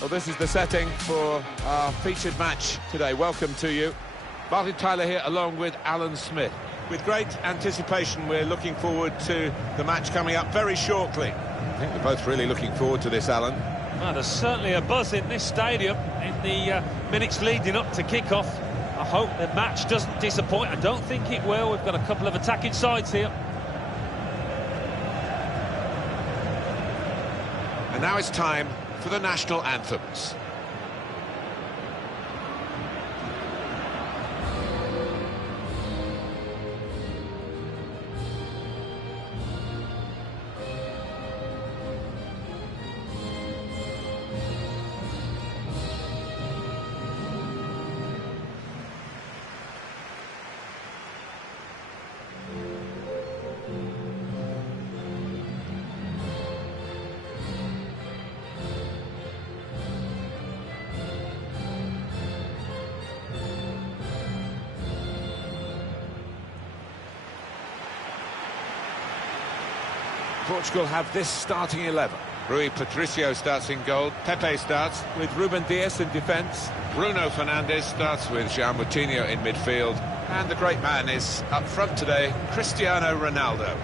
Well, this is the setting for our featured match today. Welcome to you. Martin Tyler here along with Alan Smith. With great anticipation, we're looking forward to the match coming up very shortly. I think we're both really looking forward to this, Alan. Well, there's certainly a buzz in this stadium in the minutes leading up to kick-off. I hope the match doesn't disappoint. I don't think it will. We've got a couple of attacking sides here. And now it's time for the national anthems. Portugal have this starting 11. Rui Patricio starts in goal. Pepe starts with Ruben Dias in defence. Bruno Fernandes starts with João Moutinho in midfield. And the great man is up front today, Cristiano Ronaldo.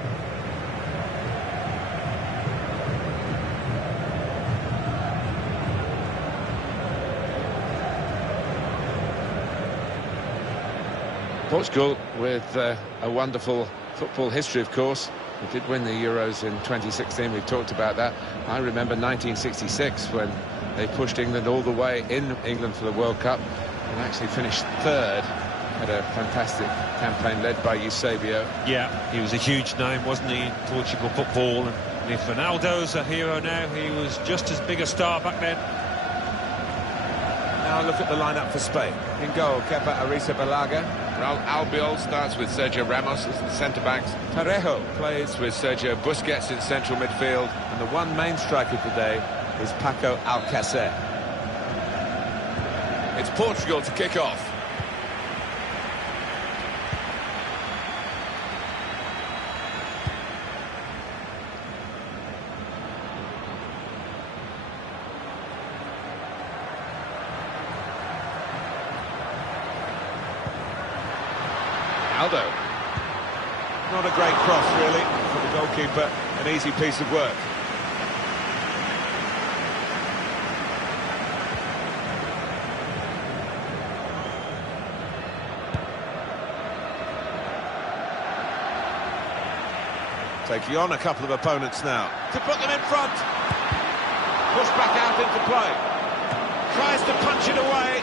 Portugal with a wonderful football history, of course. They did win the Euros in 2016, we've talked about that. I remember 1966 when they pushed England all the way in England for the World Cup and actually finished third. Had a fantastic campaign led by Eusebio. Yeah, he was a huge name, wasn't he, in Portugal football. And if Ronaldo's a hero now, he was just as big a star back then. Now look at the lineup for Spain. In goal, Kepa Arrizabalaga. Raul Albiol starts with Sergio Ramos as the centre-backs. Parejo plays with Sergio Busquets in central midfield. And the one main striker today is Paco Alcácer. It's Portugal to kick off. Aldo. Not a great cross, really, for the goalkeeper. An easy piece of work. Taking on a couple of opponents now. To put them in front. Pushed back out into play. Tries to punch it away.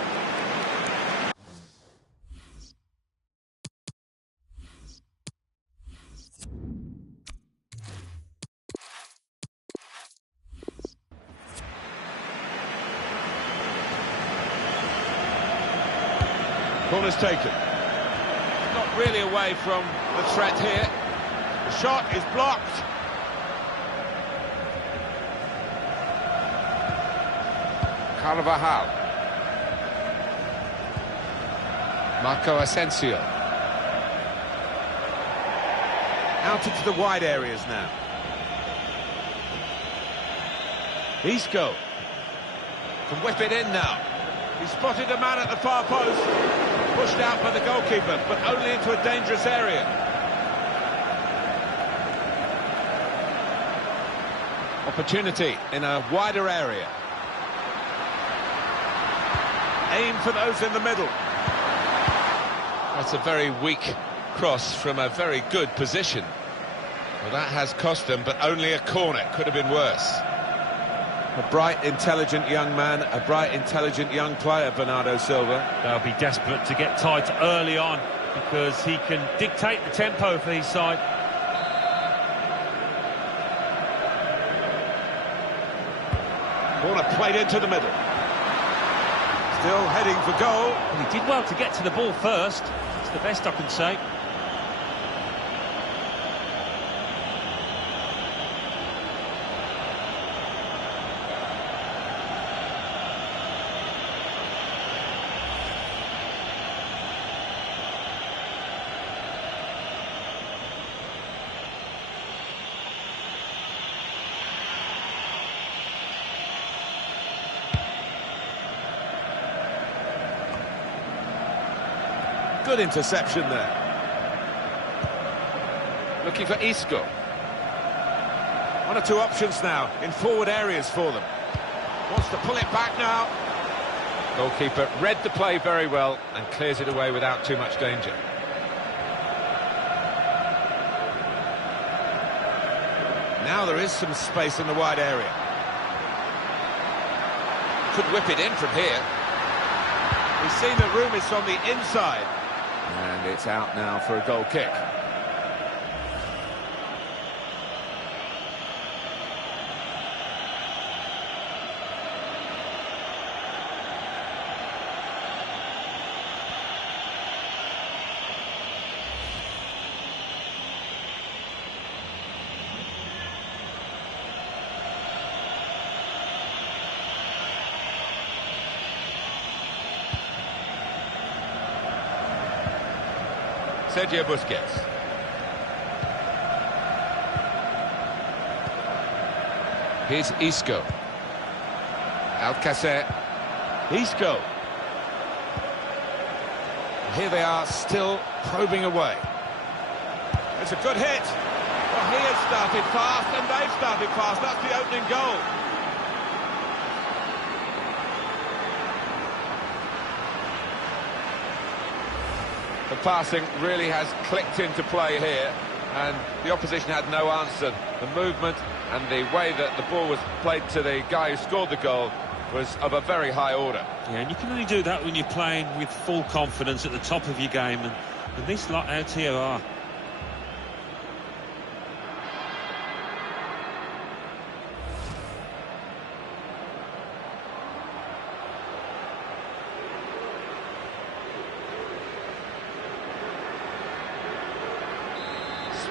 Corner's taken. Not really away from the threat here. The shot is blocked. Carvajal. Marco Asensio. Out into the wide areas now. Isco. Can whip it in now. He spotted a man at the far post. Pushed out by the goalkeeper, but only into a dangerous area. Opportunity in a wider area. Aim for those in the middle. That's a very weak cross from a very good position. Well, that has cost them, but only a corner. Could have been worse. A bright, intelligent young man, a bright, intelligent young player, Bernardo Silva. They'll be desperate to get tight early on because he can dictate the tempo for his side. Corner played into the middle. Still heading for goal. Well, he did well to get to the ball first. That's the best I can say. Good interception there. Looking for Isco. One or two options now in forward areas for them. Wants to pull it back now. Goalkeeper read the play very well and clears it away without too much danger. Now there is some space in the wide area. Could whip it in from here. We've seen the room is from the inside. And it's out now for a goal kick. Sergio Busquets. Here's Isco. Alcacer. Isco. Here they are, still probing away. It's a good hit. Well, he has started fast, and they've started fast. That's the opening goal. The passing really has clicked into play here, and the opposition had no answer. The movement and the way that the ball was played to the guy who scored the goal was of a very high order. Yeah, and you can only do that when you're playing with full confidence at the top of your game, and this lot out here are.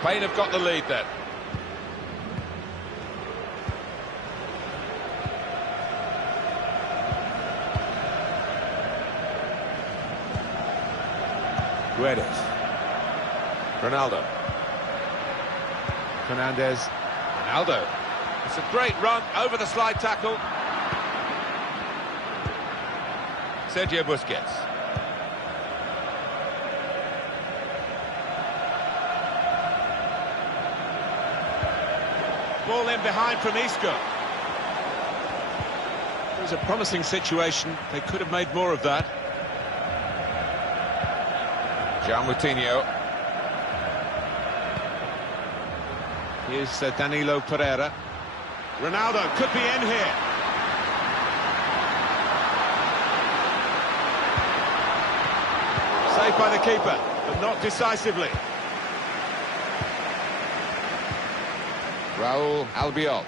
Spain have got the lead then. Guedes. Ronaldo. Fernandez. Ronaldo. It's a great run over the slide tackle. Sergio Busquets. Ball in behind from Isco. It was a promising situation. They could have made more of that. João Moutinho. Here's Danilo Pereira. Ronaldo could be in here. Saved by the keeper, but not decisively. Raúl Albiol.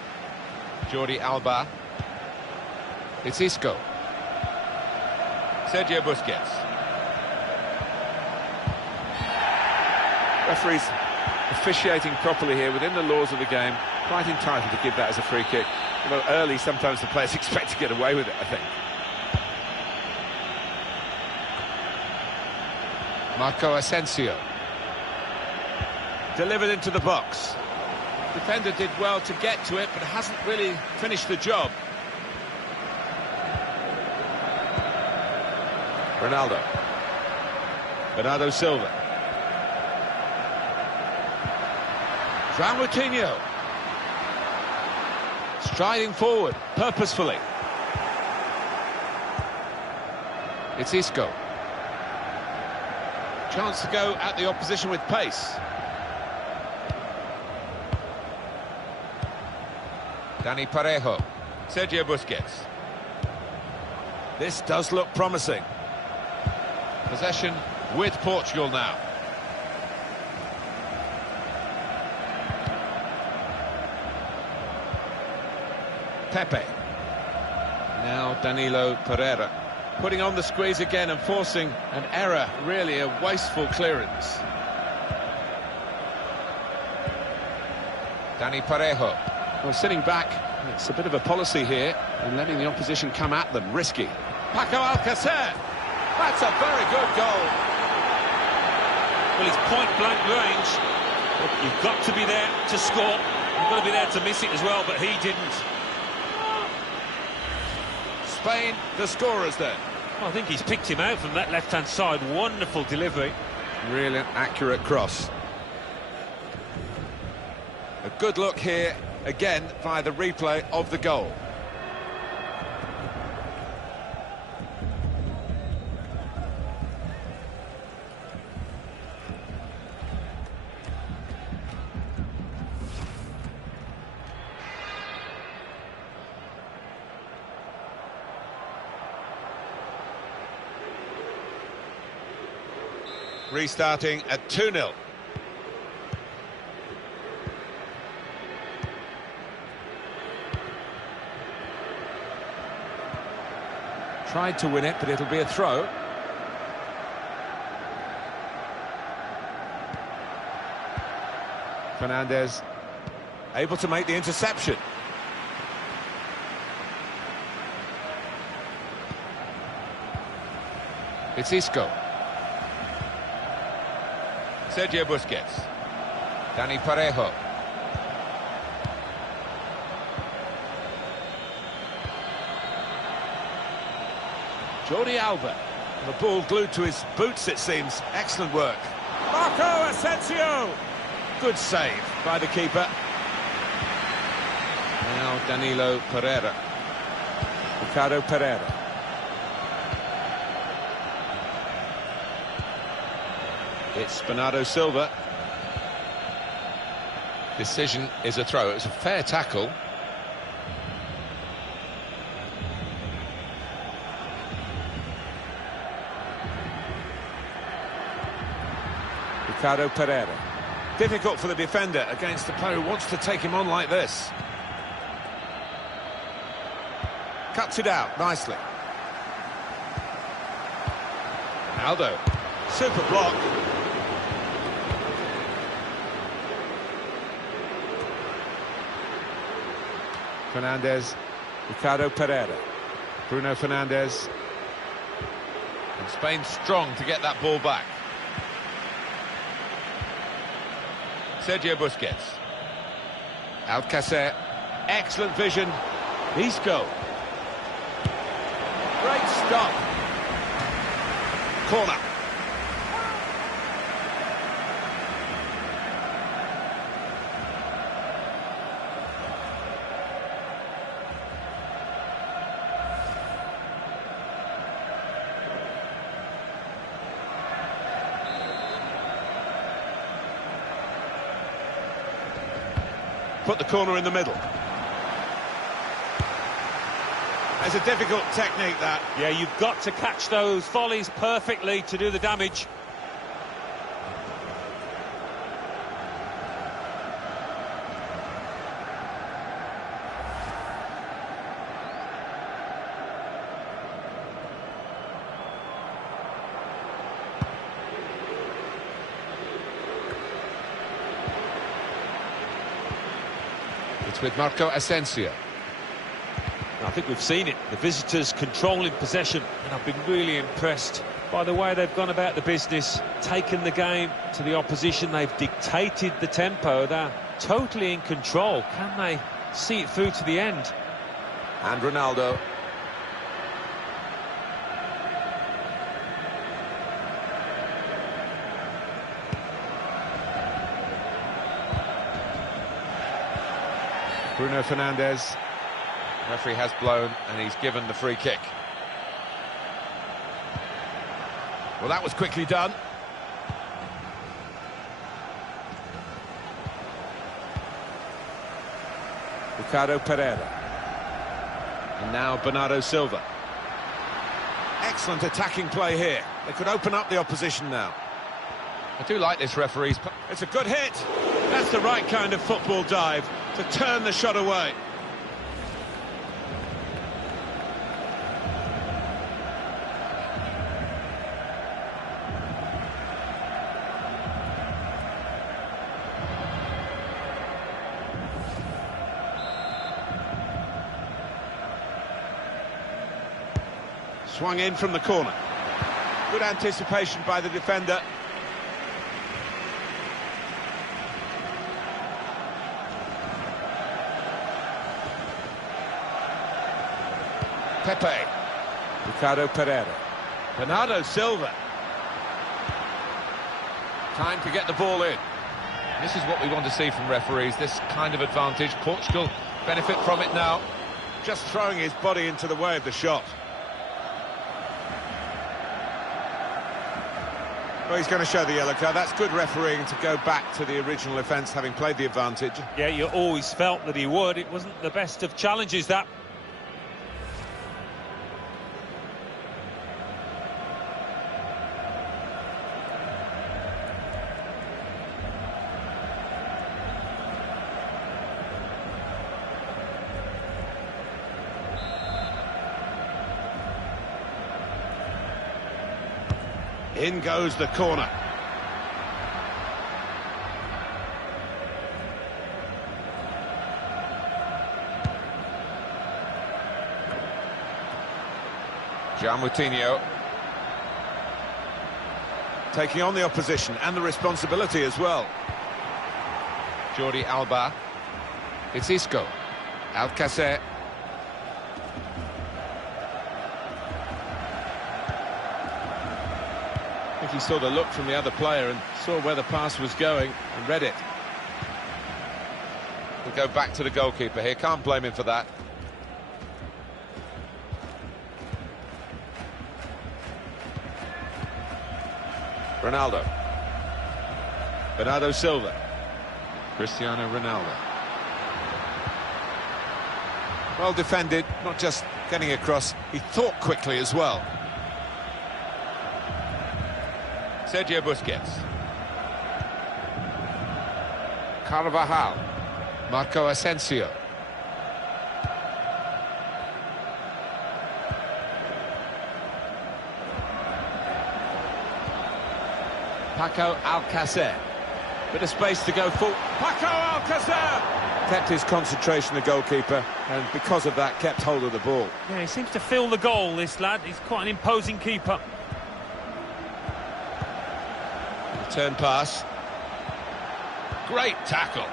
Jordi Alba. It's Isco. Sergio Busquets. Referees officiating properly here within the laws of the game. Quite entitled to give that as a free kick. Although early, sometimes the players expect to get away with it, I think. Marco Asensio. Delivered into the box. Defender did well to get to it, but hasn't really finished the job. Ronaldo. Bernardo Silva. João Moutinho. Striding forward, purposefully. It's Isco. Chance to go at the opposition with pace. Dani Parejo. Sergio Busquets. This does look promising. Possession with Portugal now. Pepe. Now Danilo Pereira. Putting on the squeeze again and forcing an error, really a wasteful clearance. Dani Parejo. Well, sitting back, it's a bit of a policy here, and letting the opposition come at them, risky. Paco Alcacer. That's a very good goal. Well, it's point-blank range. You've got to be there to score. You've got to be there to miss it as well, but he didn't. Spain, the scorers then. Well, I think he's picked him out from that left-hand side. Wonderful delivery. Really accurate cross. A good look here, again, via the replay of the goal. Restarting at 2-0. Tried to win it, but it'll be a throw. Fernandez able to make the interception. It's Isco. Sergio Busquets. Dani Parejo. Jordi Alba. The ball glued to his boots, it seems. Excellent work. Marco Asensio. Good save by the keeper. Now Danilo Pereira. Ricardo Pereira. It's Bernardo Silva. Decision is a throw. It was a fair tackle. Ricardo Pereira. Difficult for the defender against the player who wants to take him on like this. Cuts it out nicely. Aldo. Super block. Fernandez, Ricardo Pereira, Bruno Fernandez. And Spain strong to get that ball back. Sergio Busquets. Alcacer, excellent vision. Isco. Great stop. Corner. Put the corner in the middle. It's a difficult technique, that. Yeah, you've got to catch those volleys perfectly to do the damage. It's with Marco Asensio. I think we've seen it. The visitors controlling possession, and I've been really impressed by the way they've gone about the business, taken the game to the opposition. They've dictated the tempo. They're totally in control. Can they see it through to the end? And Ronaldo. Bruno Fernandez. Referee has blown and he's given the free kick. Well, that was quickly done. Ricardo Pereira. And now Bernardo Silva. Excellent attacking play here. They could open up the opposition now. I do like this referee's... It's a good hit. That's the right kind of football dive to turn the shot away. Swung in from the corner. Good anticipation by the defender. Pepe. Ricardo Pereira. Bernardo Silva. Time to get the ball in. This is what we want to see from referees, this kind of advantage. Portugal benefit from it now. Just throwing his body into the way of the shot. Well, he's going to show the yellow card. That's good refereeing to go back to the original offence, having played the advantage. Yeah, you always felt that he would. It wasn't the best of challenges, that. In goes the corner. João Moutinho. Taking on the opposition and the responsibility as well. Jordi Alba. It's Isco. Alcacer. I think he saw the look from the other player and saw where the pass was going and read it. We'll go back to the goalkeeper here, can't blame him for that. Ronaldo. Bernardo Silva. Cristiano Ronaldo. Well defended, not just getting across, he thought quickly as well. Sergio Busquets. Carvajal. Marco Asensio. Paco Alcacer. Bit of space to go for. Paco Alcacer! Kept his concentration, the goalkeeper, and because of that kept hold of the ball. Yeah, he seems to feel the goal, this lad. He's quite an imposing keeper. Turn pass. Great tackle.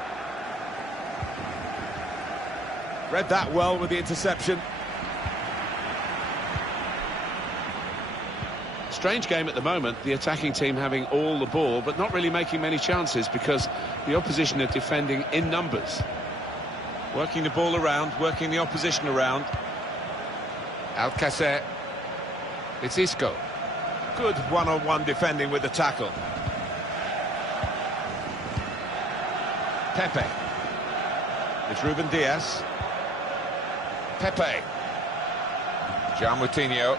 Read that well with the interception. Strange game at the moment, the attacking team having all the ball, but not really making many chances because the opposition are defending in numbers. Working the ball around, working the opposition around. Alcacer. It's Isco. Good one-on-one defending with the tackle. Pepe. It's Ruben Dias. Pepe. João Moutinho.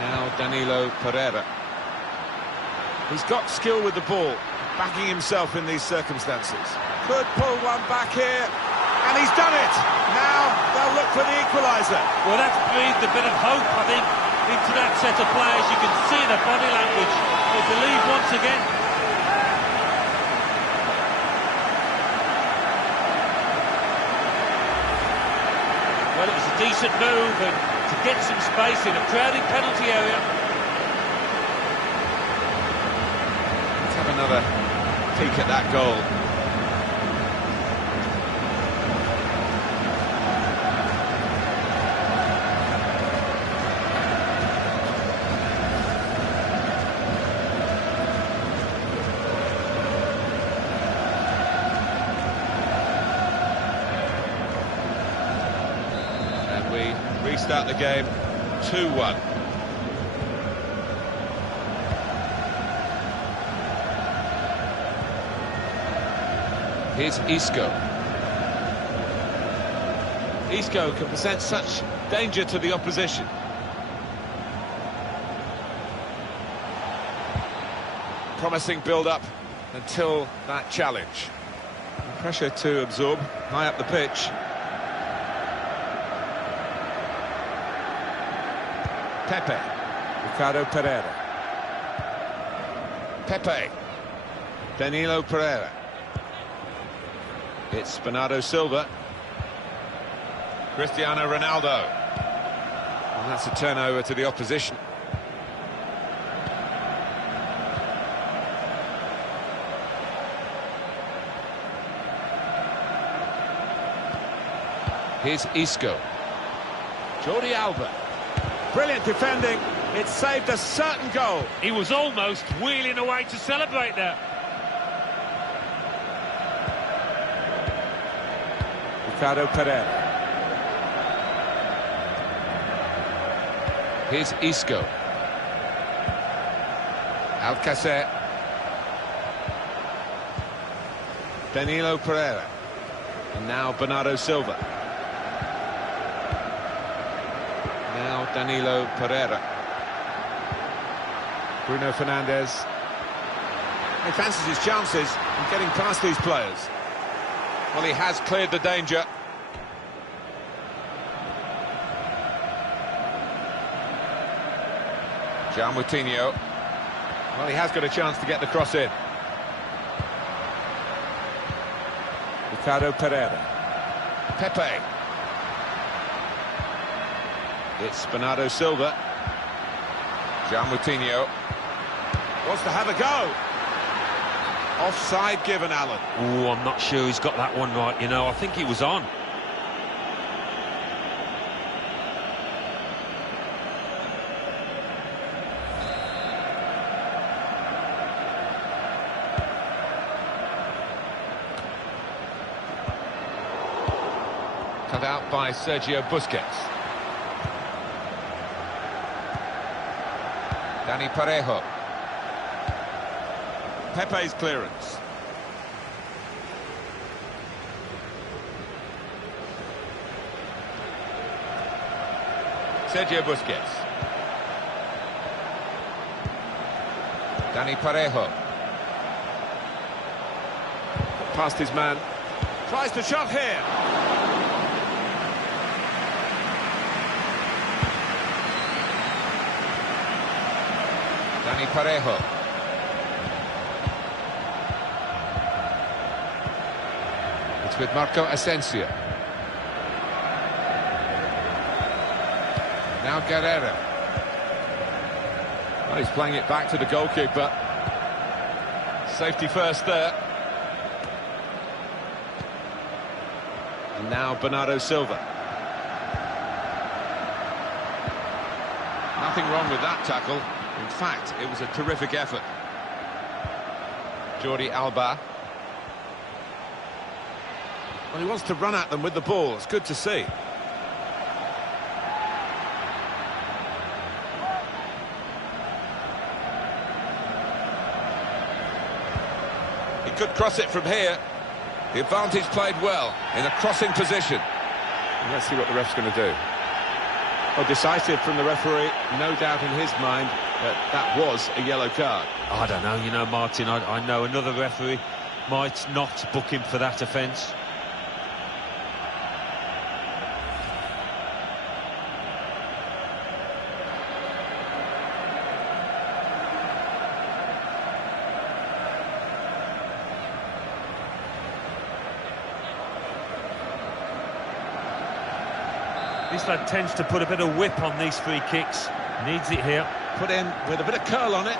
Now Danilo Pereira. He's got skill with the ball, backing himself in these circumstances. Could pull one back here, and he's done it! Now they'll look for the equaliser. Well, that's breathed a bit of hope, I think, into that set of players. You can see the body language. They believe once again. Well, it was a decent move and to get some space in a crowded penalty area. Let's have another peek at that goal. Restart the game 2-1. Here's Isco. Isco can present such danger to the opposition. Promising build-up until that challenge. Pressure to absorb high up the pitch. Pepe. Ricardo Pereira. Pepe. Danilo Pereira. It's Bernardo Silva. Cristiano Ronaldo. And that's a turnover to the opposition. Here's Isco. Jordi Alba. Brilliant defending. It saved a certain goal. He was almost wheeling away to celebrate that. Ricardo Pereira. Here's Isco. Alcacer. Danilo Pereira. And now Bernardo Silva. Now Danilo Pereira. Bruno Fernandes. He fancies his chances in getting past these players. Well, he has cleared the danger. João Moutinho. Well, he has got a chance to get the cross in. Ricardo Pereira. Pepe. It's Bernardo Silva. João Moutinho. Wants to have a go. Offside given, Alan. Oh, I'm not sure he's got that one right, you know. I think he was on. Cut out by Sergio Busquets. Dani Parejo. Pepe's clearance. Sergio Busquets. Dani Parejo. Past his man. Tries to shot here. Dani Parejo. It's with Marco Asensio. Now Guerrero. Well, he's playing it back to the goalkeeper. Safety first there. And now Bernardo Silva. Nothing wrong with that tackle. In fact, it was a terrific effort. Jordi Alba. Well, he wants to run at them with the ball. It's good to see. He could cross it from here. The advantage played well in a crossing position. And let's see what the ref's going to do. Well, decisive from the referee, no doubt in his mind that that was a yellow card. I don't know, you know, Martin, I know another referee might not book him for that offence. This lad tends to put a bit of whip on these free kicks. Needs it here. Put in with a bit of curl on it.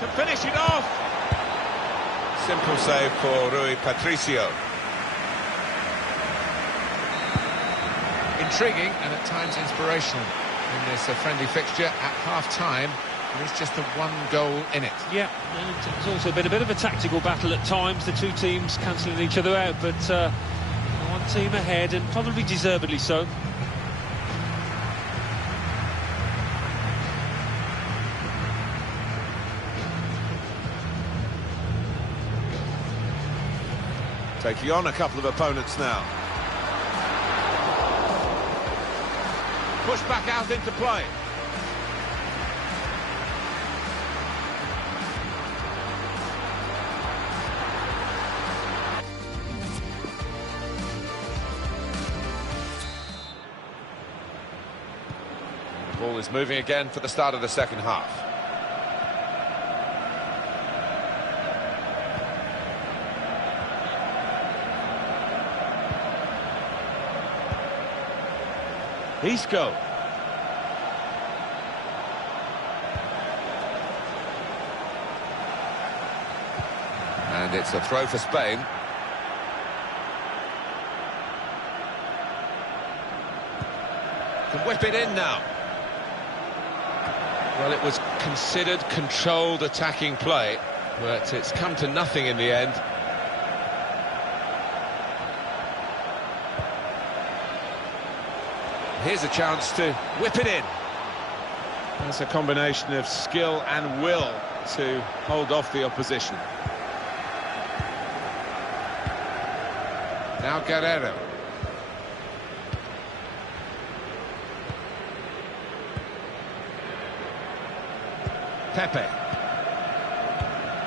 To finish it off. Simple save for Rui Patricio. Intriguing and at times inspirational in this friendly fixture at half-time. There's just the one goal in it. Yeah, and it's also been a bit of a tactical battle at times, the two teams cancelling each other out, but one team ahead, and probably deservedly so. Taking on a couple of opponents now. Push back out into play. Ball is moving again for the start of the second half. Isco. And it's a throw for Spain. Can whip it in now. Well, it was considered controlled attacking play, but it's come to nothing in the end. Here's a chance to whip it in. That's a combination of skill and will to hold off the opposition. Now Guerrero. Pepe.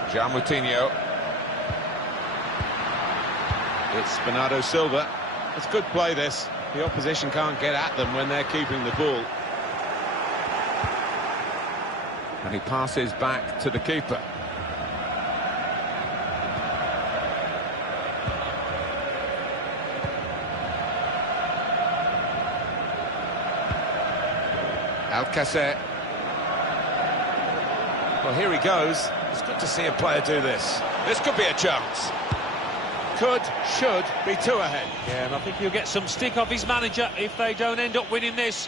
João Moutinho. It's Bernardo Silva. It's good play, this. The opposition can't get at them when they're keeping the ball. And he passes back to the keeper. Alcacer. Well, here he goes. It's good to see a player do this. This could be a chance. Could, should be two ahead. Yeah, and I think he'll get some stick off his manager if they don't end up winning this.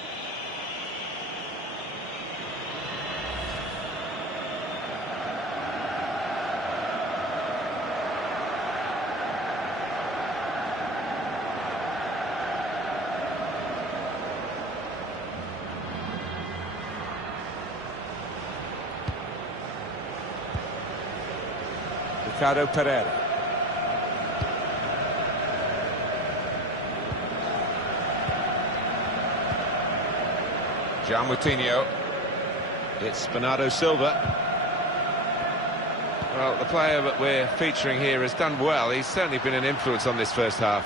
Ricardo Pereira. João Moutinho. It's Bernardo Silva. Well, the player that we're featuring here has done well. He's certainly been an influence on this first half.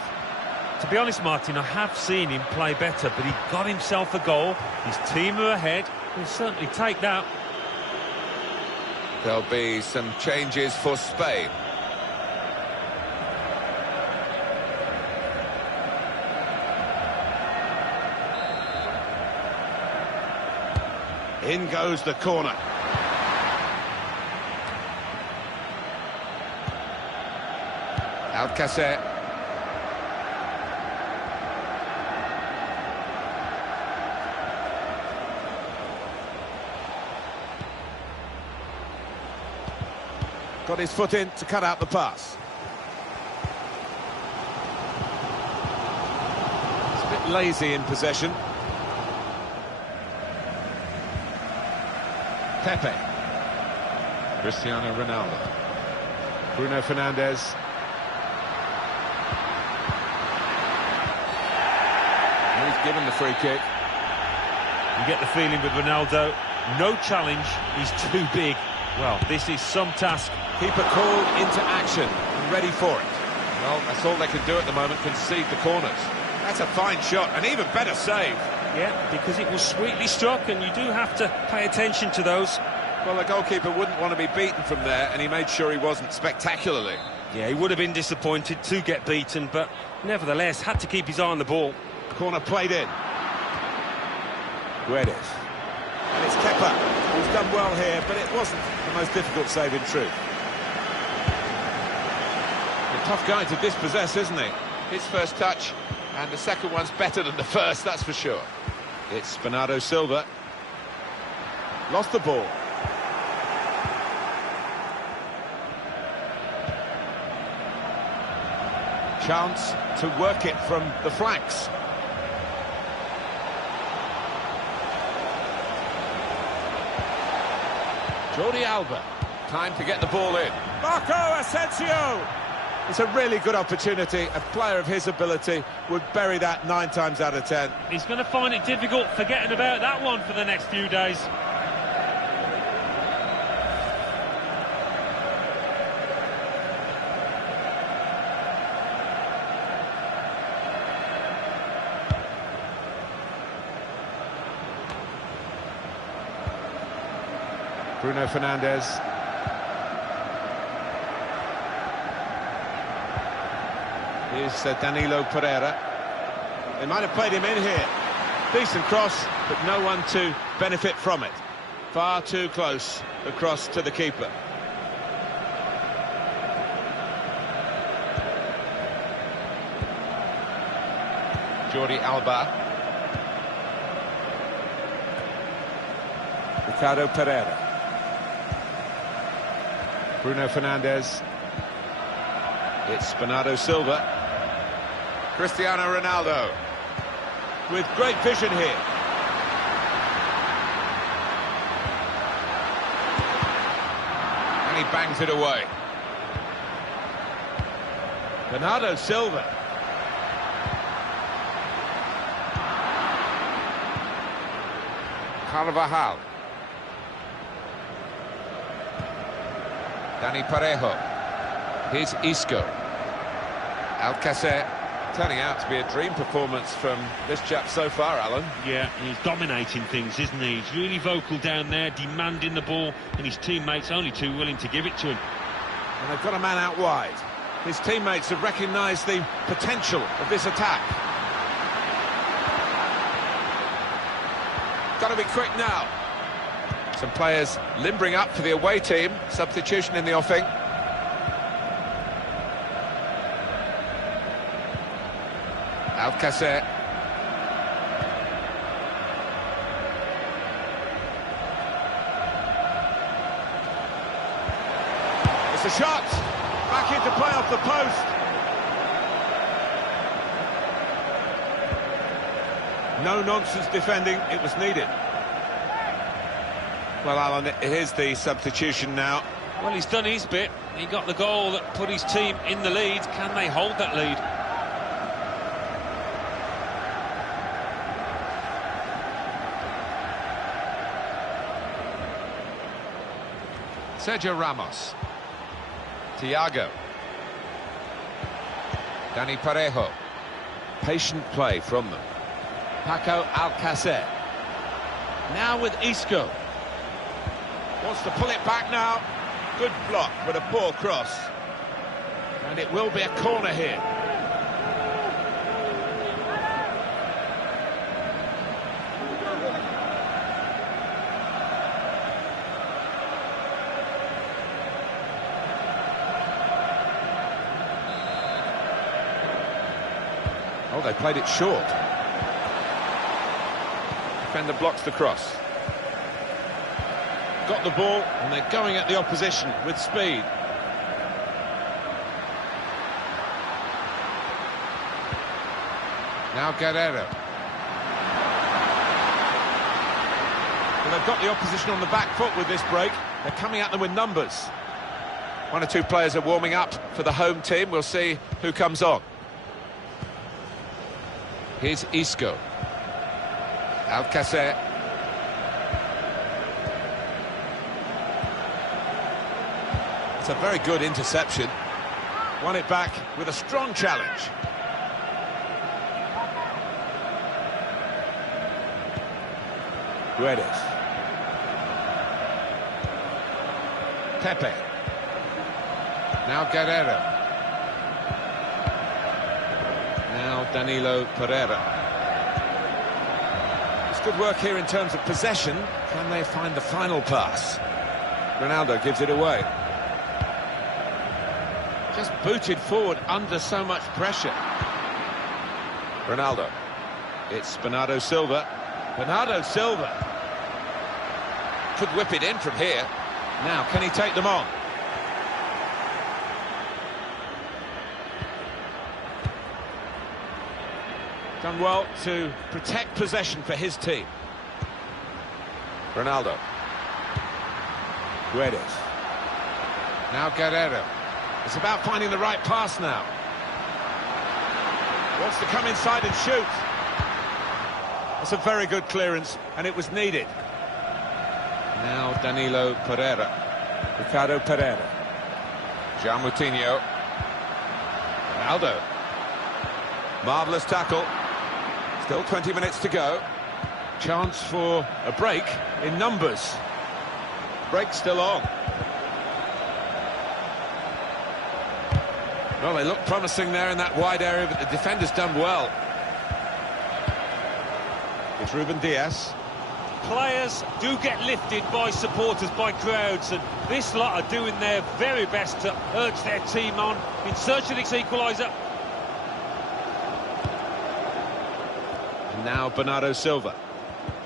To be honest, Martin, I have seen him play better, but he got himself a goal. His team are ahead. He'll certainly take that. There'll be some changes for Spain. In goes the corner. Alcacer. Got his foot in to cut out the pass. It's a bit lazy in possession. Pepe. Cristiano Ronaldo. Bruno Fernandes. And he's given the free kick. You get the feeling with Ronaldo, no challenge, he's too big. Well, this is some task. Keeper called into action and ready for it. Well, that's all they can do at the moment, concede the corners. That's a fine shot, an even better save. Yeah, because it was sweetly struck, and you do have to pay attention to those. Well, the goalkeeper wouldn't want to be beaten from there, and he made sure he wasn't spectacularly. Yeah, he would have been disappointed to get beaten, but nevertheless, had to keep his eye on the ball. Corner played in. Guedes. And it's Kepa, who's done well here, but it wasn't the most difficult save in truth. A tough guy to dispossess, isn't he? His first touch, and the second one's better than the first, that's for sure. It's Bernardo Silva. Lost the ball. Chance to work it from the flanks. Jordi Alba. Time to get the ball in. Marco Asensio! It's a really good opportunity. A player of his ability would bury that 9 times out of 10. He's going to find it difficult forgetting about that one for the next few days. Bruno Fernandes. Here's Danilo Pereira. They might have played him in here. Decent cross, but no one to benefit from it. Far too close across to the keeper. Jordi Alba. Ricardo Pereira. Bruno Fernandes. It's Bernardo Silva. Cristiano Ronaldo. With great vision here. And he bangs it away. Bernardo Silva. Carvajal. Dani Parejo. Here's Isco. Alcacer. Turning out to be a dream performance from this chap so far, Alan. Yeah, he's dominating things, isn't he? He's really vocal down there, demanding the ball, and his teammates only too willing to give it to him. And they've got a man out wide. His teammates have recognised the potential of this attack. Got to be quick now. Some players limbering up for the away team. Substitution in the offing. Alcacer. It's a shot. Back into play off the post. No nonsense defending, it was needed. Well, Alan, here's the substitution now. Well, he's done his bit. He got the goal that put his team in the lead. Can they hold that lead? Sergio Ramos. Thiago. Dani Parejo. Patient play from them. Paco Alcacer. Now with Isco. Wants to pull it back now. Good block, but a poor cross. And it will be a corner here. Oh, they played it short. Defender blocks the cross. Got the ball, and they're going at the opposition with speed. Now Guerrero. Well, they've got the opposition on the back foot with this break. They're coming at them with numbers. One or two players are warming up for the home team. We'll see who comes on. Here's Isco. Alcacer. It's a very good interception. Won it back with a strong challenge. Guedes. Pepe. Now Guerrero. Now Danilo Pereira. It's good work here in terms of possession. Can they find the final pass? Ronaldo gives it away. Just booted forward under so much pressure. Ronaldo. It's Bernardo Silva. Bernardo Silva. Could whip it in from here. Now, can he take them on? Done well to protect possession for his team. Ronaldo. Guedes. Now Guerrero. It's about finding the right pass now. Wants to come inside and shoot. That's a very good clearance, and it was needed. Now Danilo Pereira. Ricardo Pereira. João Moutinho. Ronaldo. Marvellous tackle. Still 20 minutes to go. Chance for a break in numbers. Break still on. Well, they look promising there in that wide area, but the defender's done well. It's Ruben Dias. Players do get lifted by supporters, by crowds, and this lot are doing their very best to urge their team on in search of this equaliser. And now Bernardo Silva.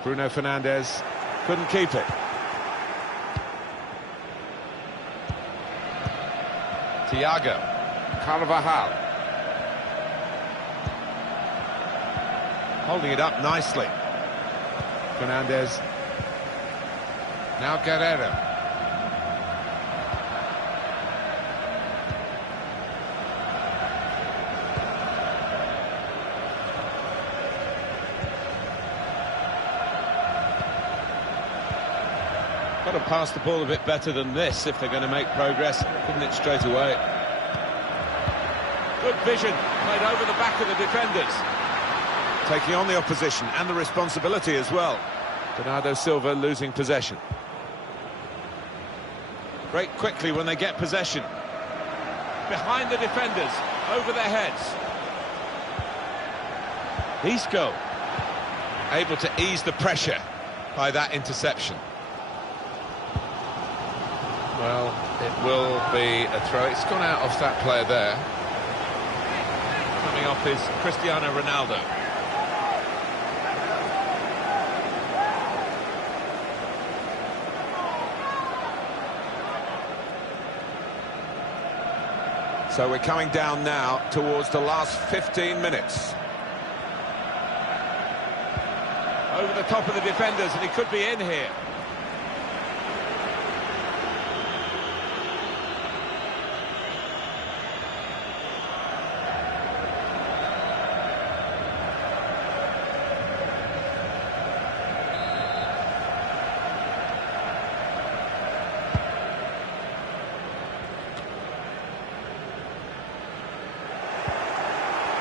Bruno Fernandes couldn't keep it. Thiago. Carvajal. Holding it up nicely. Fernandez. Now Guerrero. Got to pass the ball a bit better than this if they're going to make progress. Couldn't it straight away? Good vision, played over the back of the defenders. Taking on the opposition and the responsibility as well. Bernardo Silva losing possession. Break quickly when they get possession. Behind the defenders, over their heads. Isco. Able to ease the pressure by that interception. Well, it will be a throw. It's gone out off that player there. Coming off is Cristiano Ronaldo. So we're coming down now towards the last 15 minutes. Over the top of the defenders, and he could be in here.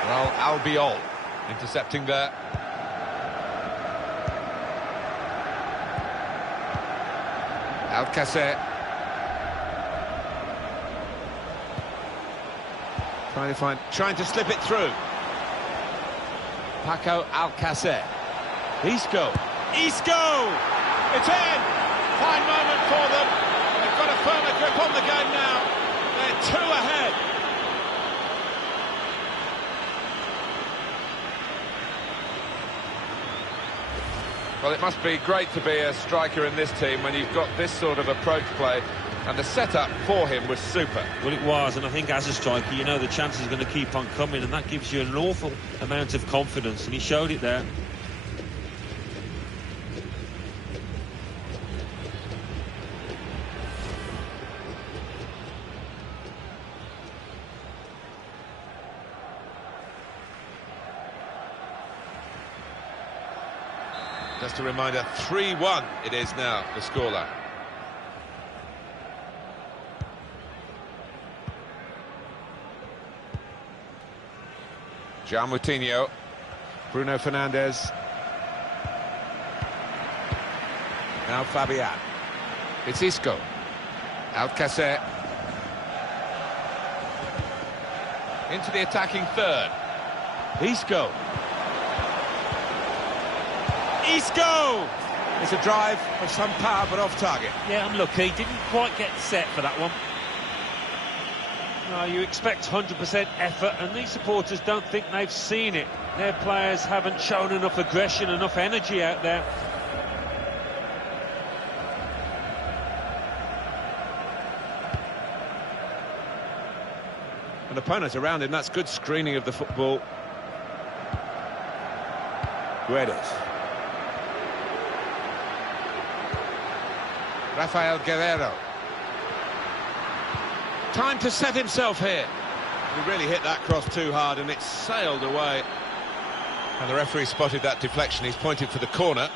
Well, Albiol intercepting there. Alcacer. Trying to slip it through. Paco Alcacer. Isco. Isco! It's in! Fine moment for them. They've got a firmer grip on the game now. They're 2 ahead. Well, it must be great to be a striker in this team when you've got this sort of approach play, and the setup for him was super. Well, it was, and I think as a striker, you know the chances are going to keep on coming, and that gives you an awful amount of confidence, and he showed it there. Just a reminder, 3-1 it is now, the scoreline. João Moutinho. Bruno Fernandes. Now Fabian. It's Isco. Alcacer. Into the attacking third. Isco. Isco! It's a drive of some power but off target. Yeah, unlucky, didn't quite get set for that one. No, you expect 100% effort, and these supporters don't think they've seen it. Their players haven't shown enough aggression, enough energy out there. An opponent around him, that's good screening of the football. Guedes. Rafael Guerrero. Time to set himself here. He really hit that cross too hard and it sailed away. And the referee spotted that deflection. He's pointed for the corner.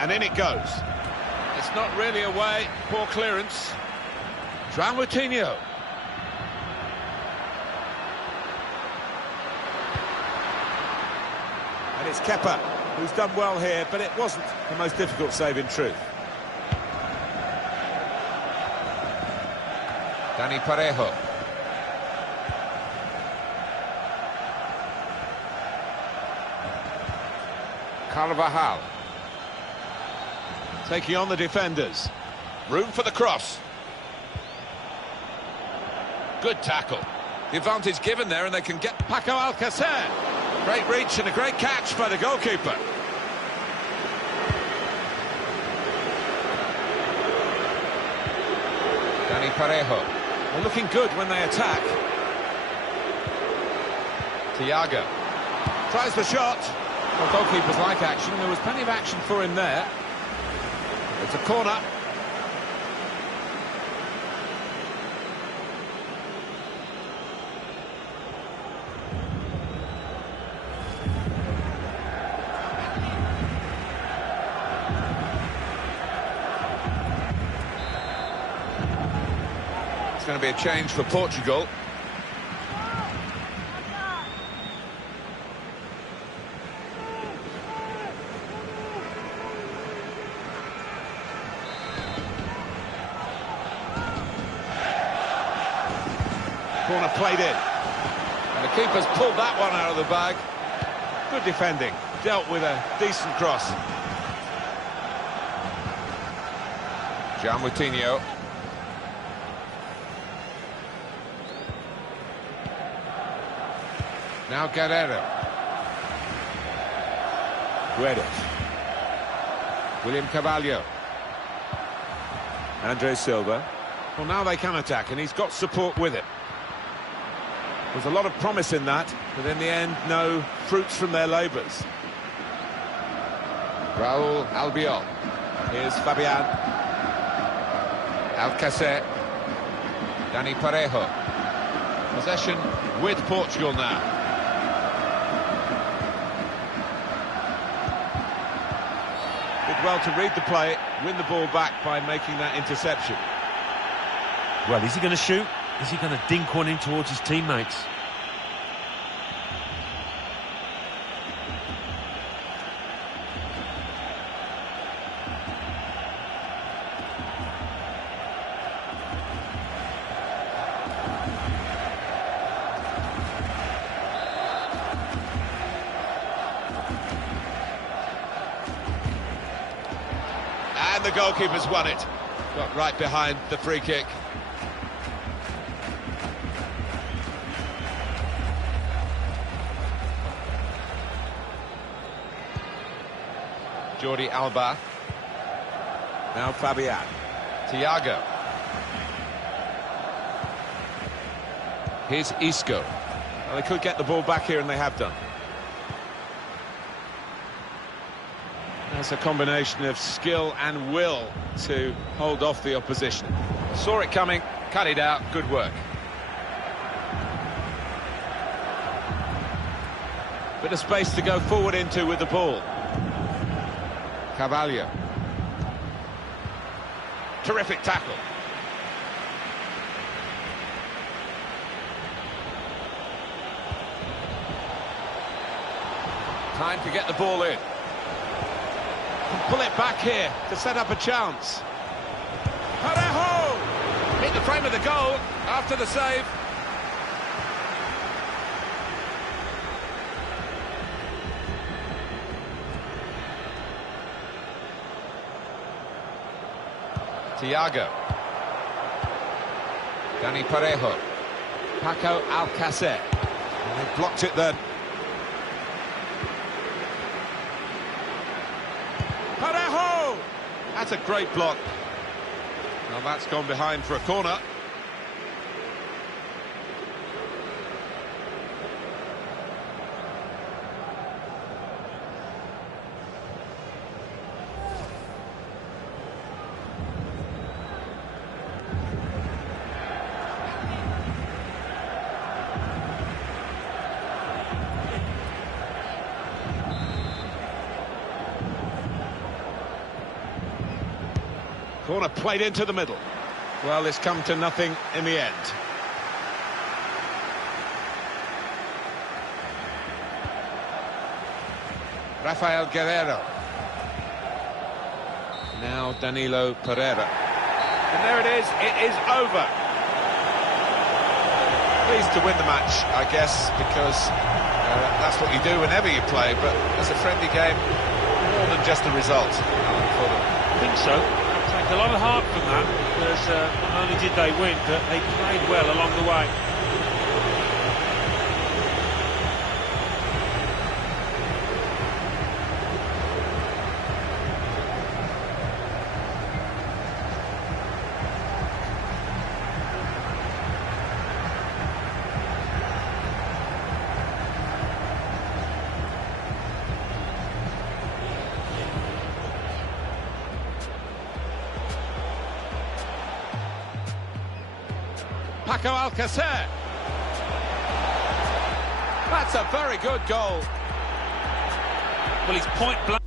And in it goes. It's not really away. Poor clearance. João Moutinho. And it's Kepa, who's done well here, but it wasn't the most difficult save in truth. Dani Parejo. Carvajal. Taking on the defenders. Room for the cross. Good tackle. The advantage given there, and they can get... Paco Alcacer. Great reach and a great catch by the goalkeeper. Dani Parejo. They're looking good when they attack. Thiago. Tries the shot. Well, goalkeepers like action. There was plenty of action for him there. It's a corner. It's going to be a change for Portugal. Corner played in. And the keeper's pulled that one out of the bag. Good defending. Dealt with a decent cross. João Moutinho. Now Guerreiro. Guedes. William Carvalho. Andre Silva. Well, now they can attack, and he's got support with it. There's a lot of promise in that, but in the end, no fruits from their labours. Raúl Albiol. Here's Fabian. Alcacer. Dani Parejo. Possession with Portugal now. Did well to read the play, win the ball back by making that interception. Well, is he going to shoot? Is he going to dink one in towards his teammates? And the goalkeeper's won it. Got right behind the free kick. Jordi Alba. Now Fabian. Thiago. Here's Isco. Well, they could get the ball back here, and they have done. That's a combination of skill and will to hold off the opposition. Saw it coming, cut it out, good work. Bit of space to go forward into with the ball. Carvalho. Terrific tackle. Time to get the ball in. Can pull it back here to set up a chance. Parejo! Hit the frame of the goal after the save. Thiago. Dani Parejo. Paco Alcacer. And they blocked it then. Parejo! That's a great block. Well, that's gone behind for a corner. Corner played into the middle. Well, it's come to nothing in the end. Rafael Guerreiro. Now Danilo Pereira. And there it is over. Pleased to win the match, I guess, because that's what you do whenever you play, but as a friendly game, more than just a result, Alan, for them. I think so. expect a lot of heart from that, because not only did they win, but they played well along the way. Paco Alcacer. That's a very good goal. Well, he's point blank.